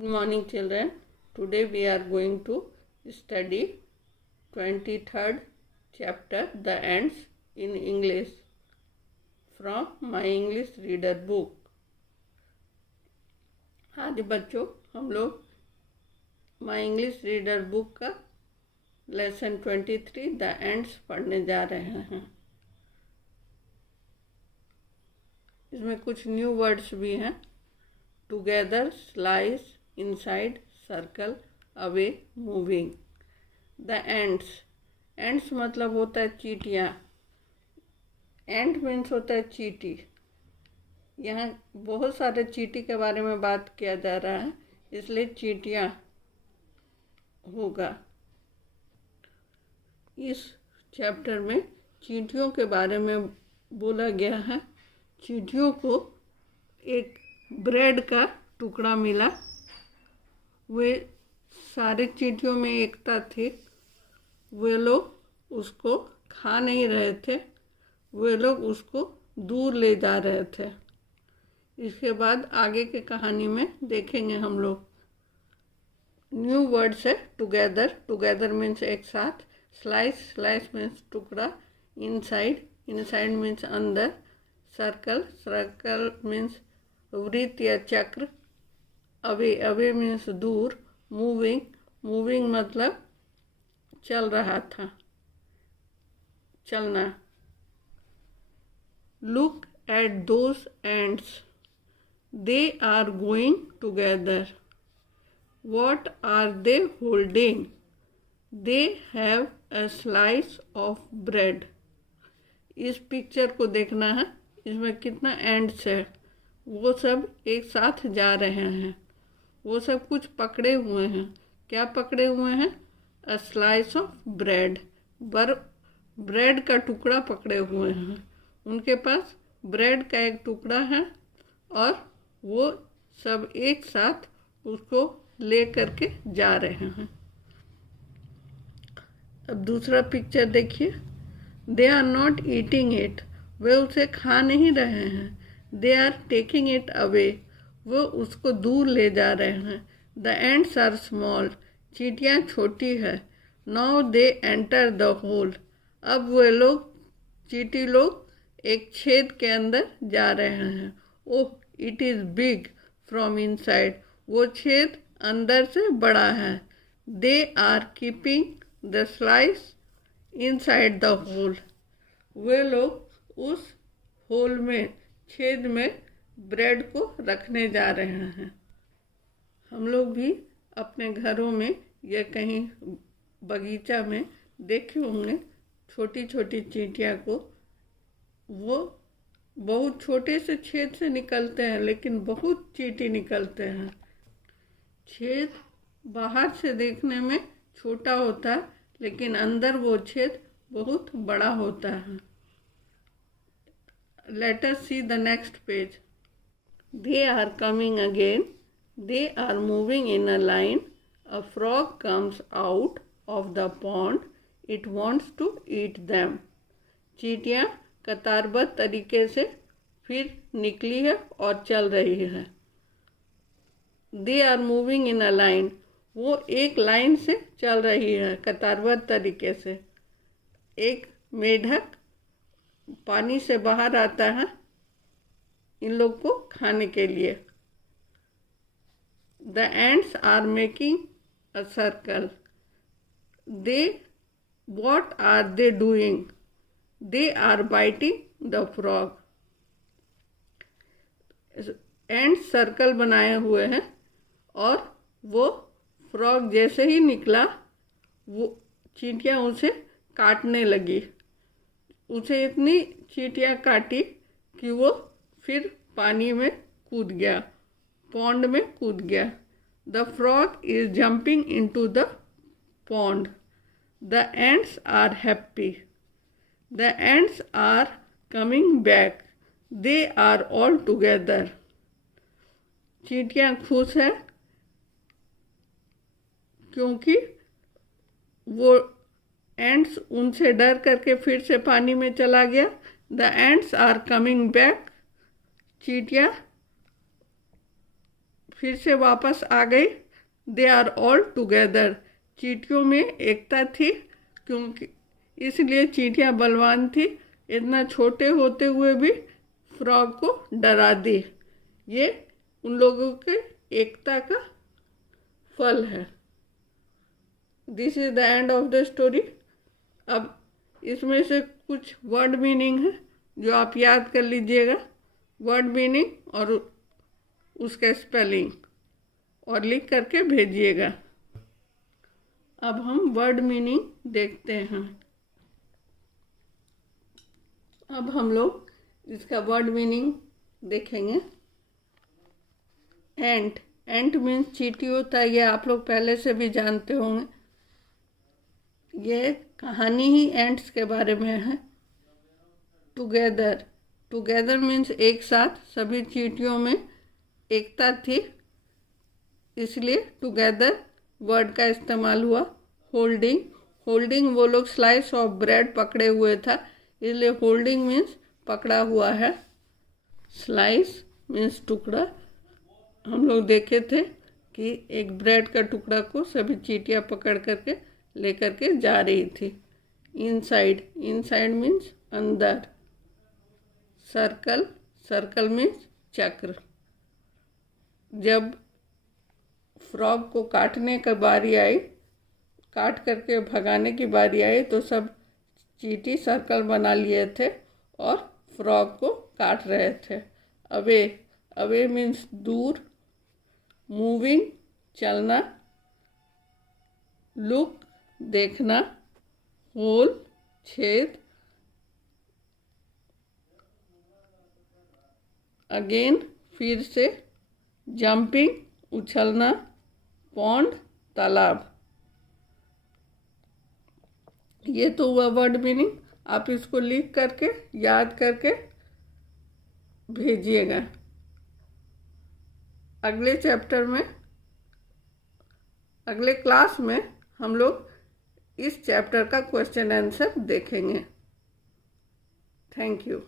Good morning, children. Today we are going to study 23rd chapter, The Ants, in English from my English reader book. आज बच्चों हम लोग my English reader book का lesson 23 the ends पढ़ने जा रहे हैं। इसमें कुछ न्यू वर्ड्स भी हैं। Together, slice, inside, circle, away, moving. The ends, ends मतलब होता है चींटियाँ। एंड मीन्स होता है चींटी। यहाँ बहुत सारे चींटी के बारे में बात किया जा रहा है, इसलिए चींटियाँ होगा। इस चैप्टर में चींटियों के बारे में बोला गया है। चींटियों को एक ब्रेड का टुकड़ा मिला। वे सारे चींटियों में एकता थी। वे लोग उसको खा नहीं रहे थे, वे लोग उसको दूर ले जा रहे थे। इसके बाद आगे की कहानी में देखेंगे हम लोग। न्यू वर्ड्स है टुगेदर, टुगेदर मीन्स एक साथ। स्लाइस, स्लाइस मीन्स टुकड़ा। इनसाइड, इनसाइड मीन्स अंदर। सर्कल, सर्कल मीन्स वृत्त या चक्र। अवे, अवे मीन्स दूर। मूविंग, मूविंग मतलब चल रहा था, चलना। Look at those ants, they are going together. What are they holding? They have a slice of bread. इस पिक्चर को देखना है, इसमें कितना एंड्स है। वो सब एक साथ जा रहे हैं। वो सब कुछ पकड़े हुए हैं। क्या पकड़े हुए हैं? अ स्लाइस ऑफ ब्रेड, ब्रेड का टुकड़ा पकड़े हुए हैं। उनके पास ब्रेड का एक टुकड़ा है और वो सब एक साथ उसको ले करके जा रहे हैं। अब दूसरा पिक्चर देखिए। They are not eating it, वे उसे खा नहीं रहे हैं। They are taking it away, वो उसको दूर ले जा रहे हैं। द एंड्स आर स्मॉल, चींटियाँ छोटी है। Now they enter the hole, अब वे लोग चींटी लोग एक छेद के अंदर जा रहे हैं। Oh, it is big from inside, वो छेद अंदर से बड़ा है। They are keeping the slice inside the hole, वे लोग उस होल में, छेद में ब्रेड को रखने जा रहे हैं। हम लोग भी अपने घरों में या कहीं बगीचा में देखे होंगे छोटी छोटी चींटियाँ को। वो बहुत छोटे से छेद से निकलते हैं, लेकिन बहुत चींटी निकलते हैं। छेद बाहर से देखने में छोटा होता है, लेकिन अंदर वो छेद बहुत बड़ा होता है। Let us see the next page. They are coming again. They are moving in a line. A frog comes out of the pond. It wants to eat them. चींटियाँ कतारबद्ध तरीके से फिर निकली है और चल रही है। They are moving in a line. वो एक लाइन से चल रही है कतारबद्ध तरीके से। एक मेढक पानी से बाहर आता है इन लोग को खाने के लिए। The ants are making a circle. They, what are they doing? They are biting the frog. Ants circle बनाए हुए हैं और वो फ्रॉग जैसे ही निकला, वो चींटियाँ उसे काटने लगी। उसे इतनी चींटियाँ काटी कि वो फिर पानी में कूद गया, पॉन्ड में कूद गया। The frog is jumping into the pond. The ants are happy. The ants are coming back. They are all together. चींटियाँ खुश है क्योंकि वो एंड्स उनसे डर करके फिर से पानी में चला गया। The ants are coming back, चींटियाँ फिर से वापस आ गई। दे आर ऑल टुगेदर, चींटियों में एकता थी, क्योंकि इसलिए चींटियाँ बलवान थी। इतना छोटे होते हुए भी फ्रॉग को डरा दी। ये उन लोगों के एकता का फल है। This is the end of the story. अब इसमें से कुछ वर्ड मीनिंग है जो आप याद कर लीजिएगा, वर्ड मीनिंग और उसका स्पेलिंग, और लिख करके भेजिएगा। अब हम वर्ड मीनिंग देखते हैं। अब हम लोग इसका वर्ड मीनिंग देखेंगे। एंट, एंट मीन्स चींटी होता है, ये आप लोग पहले से भी जानते होंगे। ये कहानी ही एंट्स के बारे में है। टुगेदर, टुगेदर मीन्स एक साथ, सभी चींटियों में एकता थी, इसलिए टुगेदर वर्ड का इस्तेमाल हुआ। होल्डिंग, होल्डिंग वो लोग स्लाइस ऑफ ब्रेड पकड़े हुए था, इसलिए होल्डिंग मीन्स पकड़ा हुआ है। स्लाइस मीन्स टुकड़ा। हम लोग देखे थे कि एक ब्रेड का टुकड़ा को सभी चींटियाँ पकड़ करके लेकर के जा रही थी। इनसाइड, इनसाइड मीन्स अंदर। सर्कल, सर्कल मीन्स चक्र। जब फ्रॉग को काटने की बारी आई, काट करके भगाने की बारी आई, तो सब चींटी सर्कल बना लिए थे और फ्रॉग को काट रहे थे। अवे, अवे मीन्स दूर। मूविंग, चलना। लुक, देखना। होल, छेद। अगेन, फिर से। जंपिंग, उछलना। पॉन्ड, तालाब। ये तो हुआ वर्ड मीनिंग। आप इसको लिख करके याद करके भेजिएगा। अगले चैप्टर में, अगले क्लास में हम लोग इस चैप्टर का क्वेश्चन आंसर देखेंगे। Thank you.